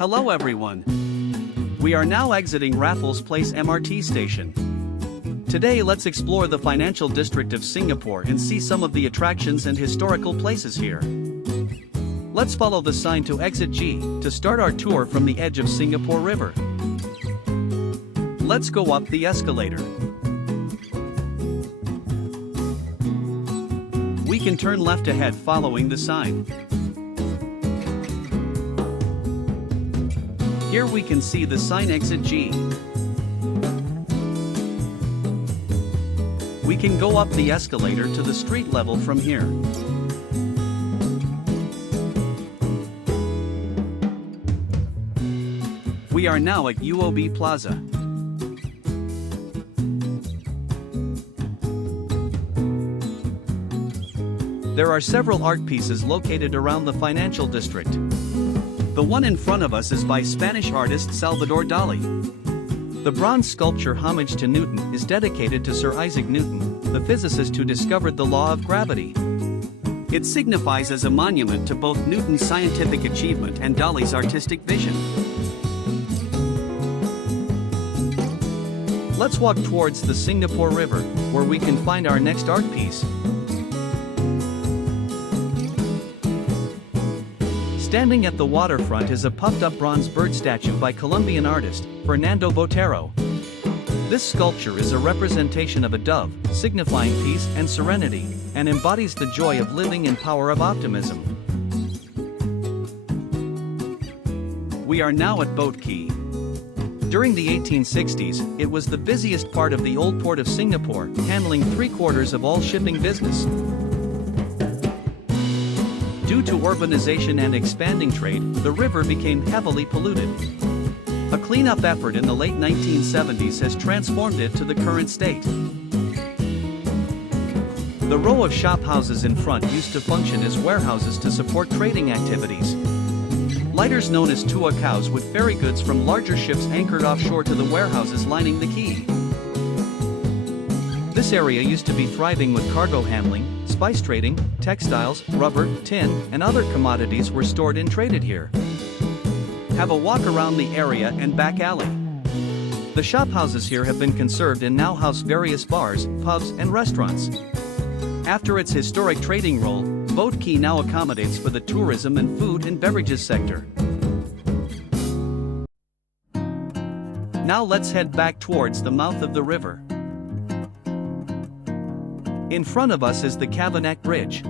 Hello everyone. We are now exiting Raffles Place MRT station. Today let's explore the financial district of Singapore and see some of the attractions and historical places here. Let's follow the sign to exit G to start our tour from the edge of Singapore River. Let's go up the escalator. We can turn left ahead following the sign. Here we can see the sign exit G. We can go up the escalator to the street level from here. We are now at UOB Plaza. There are several art pieces located around the financial district. The one in front of us is by Spanish artist Salvador Dali. The bronze sculpture Homage to Newton is dedicated to Sir Isaac Newton, the physicist who discovered the law of gravity. It signifies as a monument to both Newton's scientific achievement and Dali's artistic vision. Let's walk towards the Singapore River, where we can find our next art piece. Standing at the waterfront is a puffed-up bronze bird statue by Colombian artist Fernando Botero. This sculpture is a representation of a dove, signifying peace and serenity, and embodies the joy of living and power of optimism. We are now at Boat Quay. During the 1860s, it was the busiest part of the old port of Singapore, handling 3/4 of all shipping business. Due to urbanization and expanding trade, the river became heavily polluted. A cleanup effort in the late 1970s has transformed it to the current state. The row of shop houses in front used to function as warehouses to support trading activities. Lighters known as tuacaos would ferry goods from larger ships anchored offshore to the warehouses lining the quay. This area used to be thriving with cargo handling, spice trading, textiles, rubber, tin, and other commodities were stored and traded here. Have a walk around the area and back alley. The shop houses here have been conserved and now house various bars, pubs, and restaurants. After its historic trading role, Boat Quay now accommodates for the tourism and food and beverages sector. Now let's head back towards the mouth of the river. In front of us is the Cavanagh Bridge.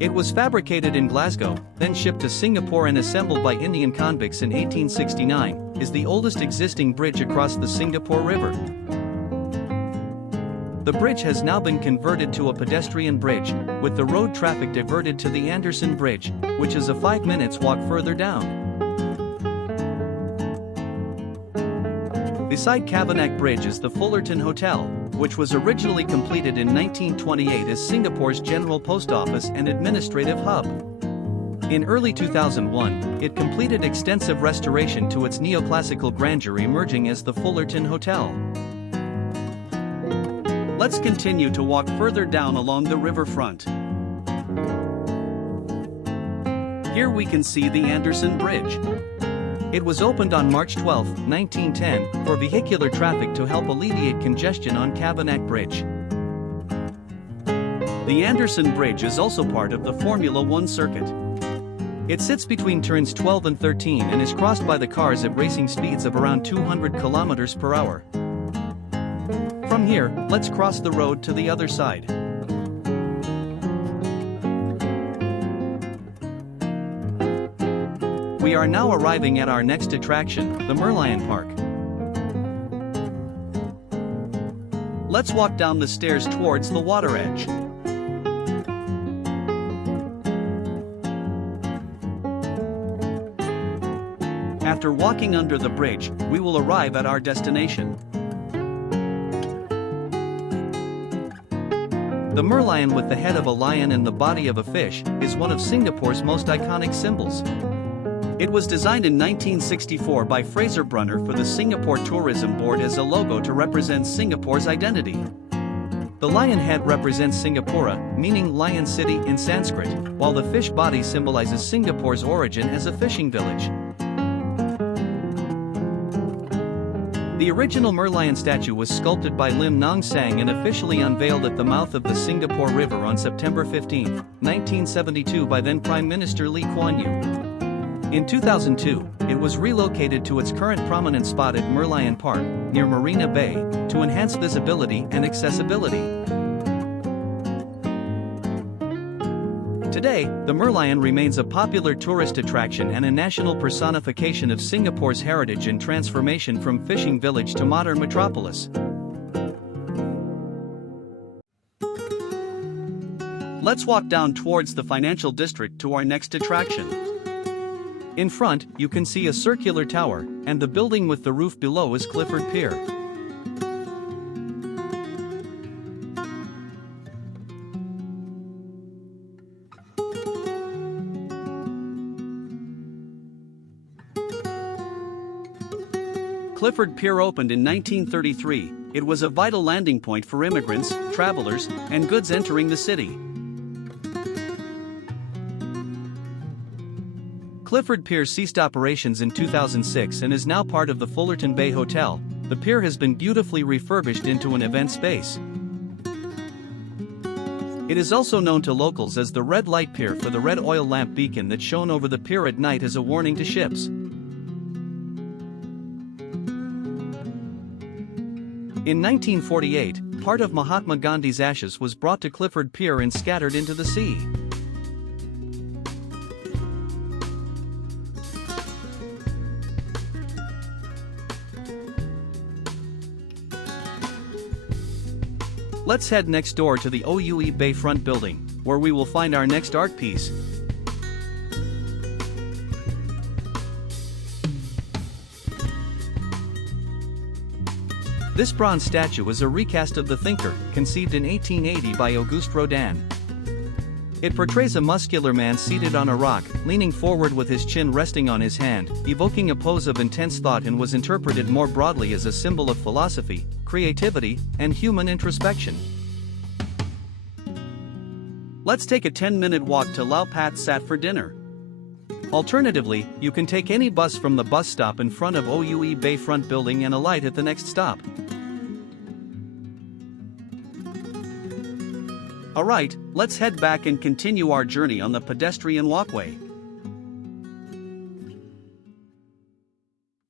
It was fabricated in Glasgow, then shipped to Singapore and assembled by Indian convicts in 1869, is the oldest existing bridge across the Singapore River. The bridge has now been converted to a pedestrian bridge, with the road traffic diverted to the Anderson Bridge, which is a 5 minutes walk further down. Beside Cavanagh Bridge is the Fullerton Hotel, which was originally completed in 1928 as Singapore's general post office and administrative hub. In early 2001, it completed extensive restoration to its neoclassical grandeur, emerging as the Fullerton Hotel. Let's continue to walk further down along the riverfront. Here we can see the Anderson Bridge. It was opened on March 12, 1910, for vehicular traffic to help alleviate congestion on Cavanagh Bridge. The Anderson Bridge is also part of the Formula One circuit. It sits between turns 12 and 13 and is crossed by the cars at racing speeds of around 200 km per hour. From here, let's cross the road to the other side. We are now arriving at our next attraction, the Merlion Park. Let's walk down the stairs towards the water edge. After walking under the bridge, we will arrive at our destination. The Merlion, with the head of a lion and the body of a fish, is one of Singapore's most iconic symbols. It was designed in 1964 by Fraser Brunner for the Singapore Tourism Board as a logo to represent Singapore's identity. The lion head represents Singapura, meaning Lion City in Sanskrit, while the fish body symbolizes Singapore's origin as a fishing village. The original Merlion statue was sculpted by Lim Nong Sang and officially unveiled at the mouth of the Singapore River on September 15, 1972 by then Prime Minister Lee Kuan Yew. In 2002, it was relocated to its current prominent spot at Merlion Park, near Marina Bay, to enhance visibility and accessibility. Today, the Merlion remains a popular tourist attraction and a national personification of Singapore's heritage and transformation from fishing village to modern metropolis. Let's walk down towards the financial district to our next attraction. In front, you can see a circular tower, and the building with the roof below is Clifford Pier. Clifford Pier opened in 1933. It was a vital landing point for immigrants, travelers, and goods entering the city. Clifford Pier ceased operations in 2006 and is now part of the Fullerton Bay Hotel. The pier has been beautifully refurbished into an event space. It is also known to locals as the Red Light Pier for the red oil lamp beacon that shone over the pier at night as a warning to ships. In 1948, part of Mahatma Gandhi's ashes was brought to Clifford Pier and scattered into the sea. Let's head next door to the OUE Bayfront building, where we will find our next art piece. This bronze statue is a recast of The Thinker, conceived in 1880 by Auguste Rodin. It portrays a muscular man seated on a rock, leaning forward with his chin resting on his hand, evoking a pose of intense thought, and was interpreted more broadly as a symbol of philosophy, creativity, and human introspection. Let's take a 10-minute walk to Lau Pat Sat for dinner. Alternatively, you can take any bus from the bus stop in front of OUE Bayfront building and alight at the next stop. Alright, let's head back and continue our journey on the pedestrian walkway.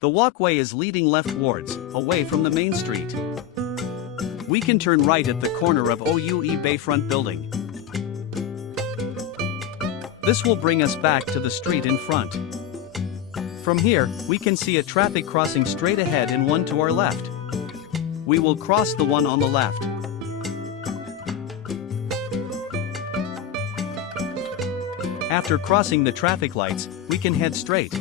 The walkway is leading leftwards, away from the main street. We can turn right at the corner of OUE Bayfront building. This will bring us back to the street in front. From here, we can see a traffic crossing straight ahead and one to our left. We will cross the one on the left. After crossing the traffic lights, we can head straight.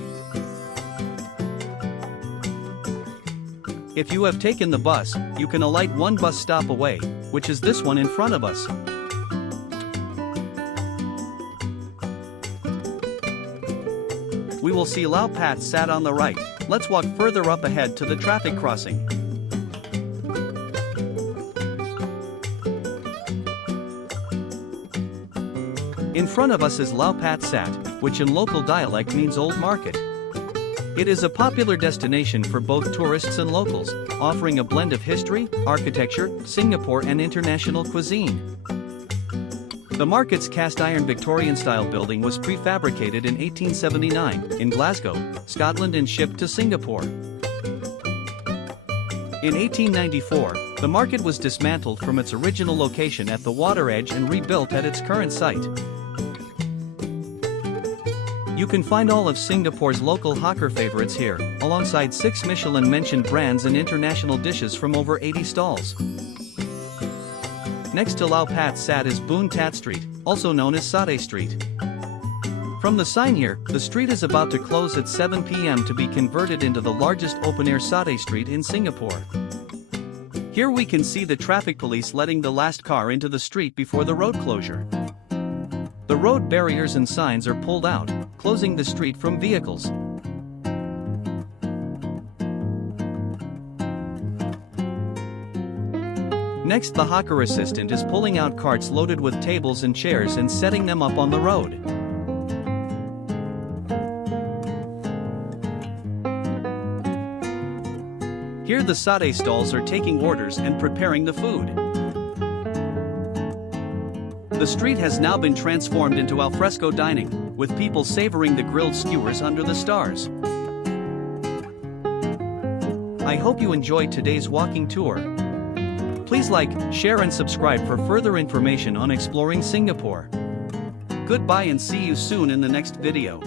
If you have taken the bus, you can alight one bus stop away, which is this one in front of us. We will see Lau Pat Sat on the right. Let's walk further up ahead to the traffic crossing. In front of us is Lau Pat Sat, which in local dialect means Old Market. It is a popular destination for both tourists and locals, offering a blend of history, architecture, Singapore and international cuisine. The market's cast-iron Victorian-style building was prefabricated in 1879 in Glasgow, Scotland, and shipped to Singapore. In 1894, the market was dismantled from its original location at the water edge and rebuilt at its current site. You can find all of Singapore's local hawker favorites here, alongside 6 Michelin-mentioned brands and international dishes from over 80 stalls. Next to Lau Pat Sat is Boon Tat Street, also known as Satay Street. From the sign here, the street is about to close at 7 p.m. to be converted into the largest open-air Satay Street in Singapore. Here we can see the traffic police letting the last car into the street before the road closure. The road barriers and signs are pulled out, closing the street from vehicles. Next, the hawker assistant is pulling out carts loaded with tables and chairs and setting them up on the road. Here the satay stalls are taking orders and preparing the food. The street has now been transformed into alfresco dining, with people savoring the grilled skewers under the stars. I hope you enjoyed today's walking tour. Please like, share and subscribe for further information on exploring Singapore. Goodbye and see you soon in the next video.